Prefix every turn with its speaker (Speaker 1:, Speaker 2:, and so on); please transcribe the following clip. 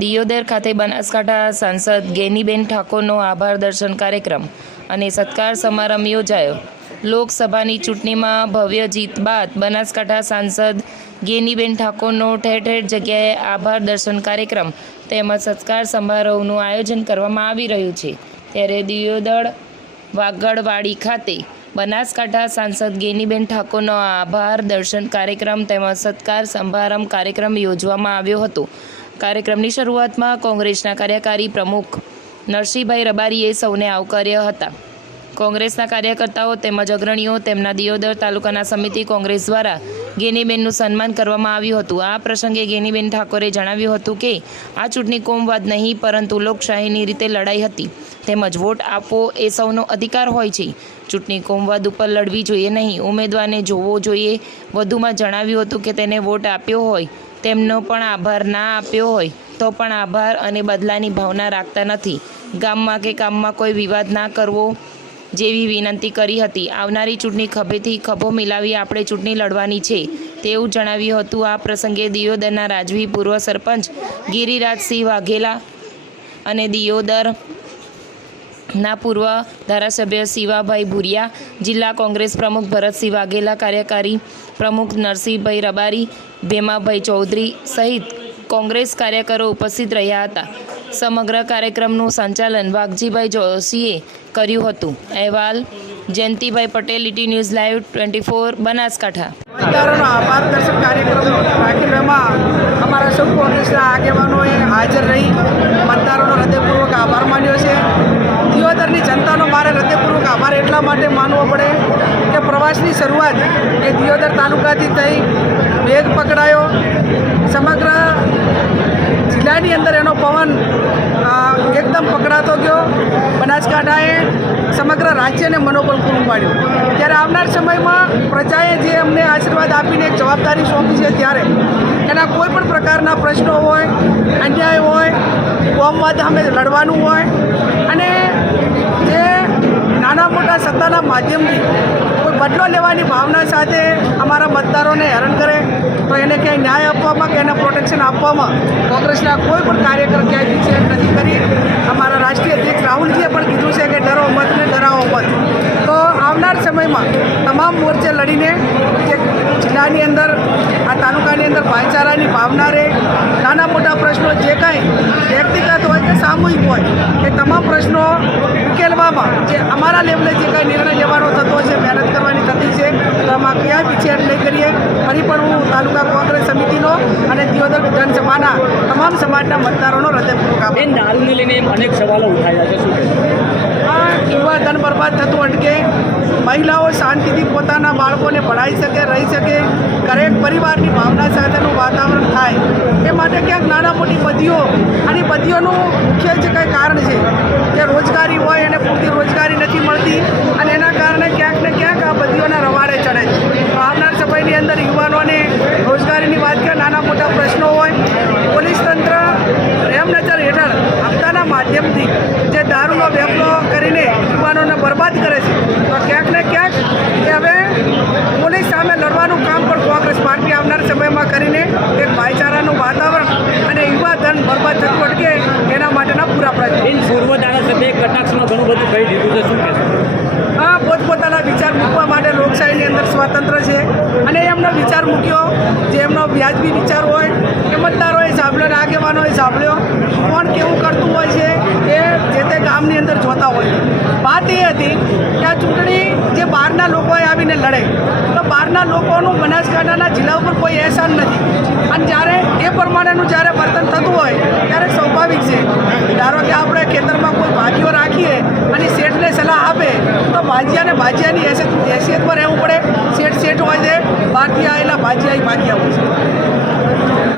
Speaker 1: દિયોદર ખાતે બનાસકાંઠા સાંસદ ગેનીબેન ઠાકોરનો આભાર દર્શન કાર્યક્રમ અને સત્કાર સમારંભ યોજાયો. લોકસભાની ચૂંટણીમાં ભવ્ય જીત બાદ બનાસકાંઠા સાંસદ ગેનીબેન ઠાકોરનો ઠેર ઠેર જગ્યાએ આભાર દર્શન કાર્યક્રમ તેમજ સત્કાર સમારોહનું આયોજન કરવામાં આવી રહ્યું છે. ત્યારે દિયોદર વાગડવાડી ખાતે બનાસકાંઠા સાંસદ ગેનીબેન ઠાકોરનો આભાર દર્શન કાર્યક્રમ તેમજ સત્કાર સમારંભ કાર્યક્રમ યોજવામાં આવ્યો હતો. કાર્યક્રમની શરૂઆતમાં કોંગ્રેસના કાર્યકારી પ્રમુખ નરસિંહભાઈ રબારીએ સૌને આવકાર્યા હતા. કોંગ્રેસના કાર્યકર્તાઓ તેમજ અગ્રણીઓ તેમના દિયોદર તાલુકાના સમિતિ કોંગ્રેસ દ્વારા ગેનીબેનનું સન્માન કરવામાં આવ્યું હતું. આ પ્રસંગે ગેનીબેન ઠાકોરે જણાવ્યું હતું કે, આ ચૂંટણી કોમવાદ નહીં, પરંતુ લોકશાહીની રીતે લડાઈ હતી. તેમજ વોટ આપવો એ સૌનો અધિકાર હોય છે. ચૂંટણી કોમવાદ ઉપર લડવી જોઈએ નહીં. ઉમેદવારને જોવો જોઈએ. વધુમાં જણાવ્યું હતું કે તેને વોટ આપ્યો હોય, તેમનો પણ આભાર ના આપ્યો હોય, તો પણ આભાર અને બદલાની ભાવના રાખતા નથી. ગામમાં કે કામમાં કોઈ વિવાદ ના કરવો જેવી વિનંતી કરી હતી. આવનારી ચૂંટણી ખભેથી ખભો મિલાવી આપણે ચૂંટણી લડવાની છે. તેવું જણાવ્યું હતું. આ પ્રસંગે દિયોદરના રાજવી પૂર્વ સરપંચ ગિરિરાજસિંહ વાઘેલા અને દિયોદર ના પૂર્વ ધારાસભ્ય શિવાભાઈ ભુરિયા, જિલ્લા કોંગ્રેસ પ્રમુખ ભરતસિંહ વાઘેલા, કાર્યકારી પ્રમુખ નરસિંહભાઈ રબારી, ભેમાભાઈ ચૌધરી સહિત કોંગ્રેસ કાર્યકરો ઉપસ્થિત રહ્યા હતા. સમગ્ર કાર્યક્રમનું સંચાલન વાઘજીભાઈ જોશીએ કર્યું હતું. અહેવાલ, Jayantibhai Patel ET news live twenty four, Banaskantha.
Speaker 2: મતદારોનો આભાર કાર્યક્રમ રાખેલો એમાં અમારા સૌ કોંગ્રેસના આગેવાનોએ હાજર રહી. મતદારોનો હૃદયપૂર્વક આભાર માન્યો છે. દિયોદરની જનતાનો મારે હૃદયપૂર્વક આભાર એટલા માટે માનવો પડે કે પ્રવાસની શરૂઆત એ દિયોદર તાલુકાથી થઈ વેગ પકડાયો. સમગ્ર જિલ્લાની અંદર એનો પવન એકદમ પકડાતો ગયો. બનાસકાંઠાએ સમગ્ર રાજ્યને મનોબલ પૂરું પાડ્યું ત્યારે આવનાર સમયમાં પ્રજાએ જે અમને આશીર્વાદ આપીને જવાબદારી સોંપી છે ત્યારે, એના કોઈ પણ પ્રકારના પ્રશ્નો હોય, અન્યાય હોય કોમવાદ અમે લડવાનું હોય, અને જે નાના મોટા સત્તાના માધ્યમથી કોઈ બદલો લેવાની ભાવના સાથે અમારા મતદારોને હેરાન કરે, તો એને ક્યાંય ન્યાય પ્રોટેક્શન આપવામાં કોંગ્રેસના કોઈ પણ કાર્યકર ક્યાંય છે નથી કરી. અમારા રાષ્ટ્રીય અધ્યક્ષ રાહુલજીએ પણ કીધું છે કે ડરો મત ને ડરાવો મત. તો આવનાર સમયમાં તમામ મોરચે લડીને જે જિલ્લાની અંદર, આ તાલુકાની અંદર ભાઈચારાની ભાવના રહે. નાના મોટા પ્રશ્નો જે કાંઈ વ્યક્તિગત હોય કે સામૂહિક હોય, એ તમામ પ્રશ્નો ઉકેલવામાં જે અમારા લેવલે જે કાંઈ નિર્ણય લેવાનો થતો છે, મહેનત કરવાની થતી છે તો આમાં ક્યાંય પીછેહટ નહીં કરીએ ફરી પણ હું તાલુકા કોંગ્રેસ સમિતિનો અને દિયોદર વિધાનસભાના તમામ સમાજના મતદારોનો હૃદયપૂર્વક આભાર
Speaker 3: બેન દારૂને લઈને અનેક સવાલો ઉઠાયા છે? શું
Speaker 2: આ યુવા ધન બરબાદ થતું અટકે. મહિલાઓ શાંતિથી પોતાના બાળકોને ભણાવી શકે, રહી શકે. દરેક પરિવારની ભાવના સાથેનું વાતાવરણ થાય. એ માટે ક્યાંક નાના મોટી બદીઓ અને બદીઓનું મુખ્ય જે કંઈ કારણ છે કે રોજગારી હોય એને પૂરતી રોજગારી નથી મળતી અને એના કારણે ક્યાંક ને ક્યાંક આ બદીઓના રવાડે ચડે છે તો આવનાર સમયની અંદર યુવાનોને રોજગારીની વાત કે નાના મોટા પ્રશ્નો હોય પોલીસ તંત્ર રેમ નજર હેઠળ હપ્તાના માધ્યમથી જે દારૂનો વેપલો કરીને યુવાનોને બરબાદ કરે છે તો ક્યાંક ને ક્યાંક એ હવે પોલીસ સામે લડવાનું કામ પણ કોંગ્રેસ પાર્ટી આવનાર સમયમાં કરીને એક ભાઈચારાનું વાતાવરણ અને ધન બરબાદ થતું અટકે એના માટેના પૂરા પ્રયત્નો.
Speaker 3: એ પૂર્વ ધારાસભ્ય કટાક્ષમાં ઘણું બધું કહી દીધું છે શું કહેશો?
Speaker 2: આ પોતપોતાના વિચાર મૂકવા માટે લોકશાહીની અંદર સ્વતંત્ર છે અને એમનો વિચાર મૂક્યો. જે એમનો વ્યાજબી વિચાર હોય એ મતદારોએ સાંભળ્યો અને આગેવાનોએ સાંભળ્યો. કોણ કેવું કરતું હોય છે એ જે તે ગામની અંદર જોતા હોય. વાત એ હતી કે આ ચૂંટણી જે બહારના લોકોએ આવીને લડે તો બહારના લોકોનું બનાસકાંઠાના જિલ્લા ઉપર કોઈ એહસાન નથી. અને જ્યારે એ પ્રમાણેનું જ્યારે વર્તન થતું હોય ત્યારે સ્વાભાવિક છે ધારો કે આપણે ખેતરમાં કોઈ ભાજીઓ રાખીએ અને શેઠને સલાહ આપે, તો ભાજીયાને ભાજીયાની હેસિયત હેસિયત પર રહેવું પડે. શેઠ શેઠ હોય છે બહારથી આવેલા ભાજીયા ભાજીયા હોય છે.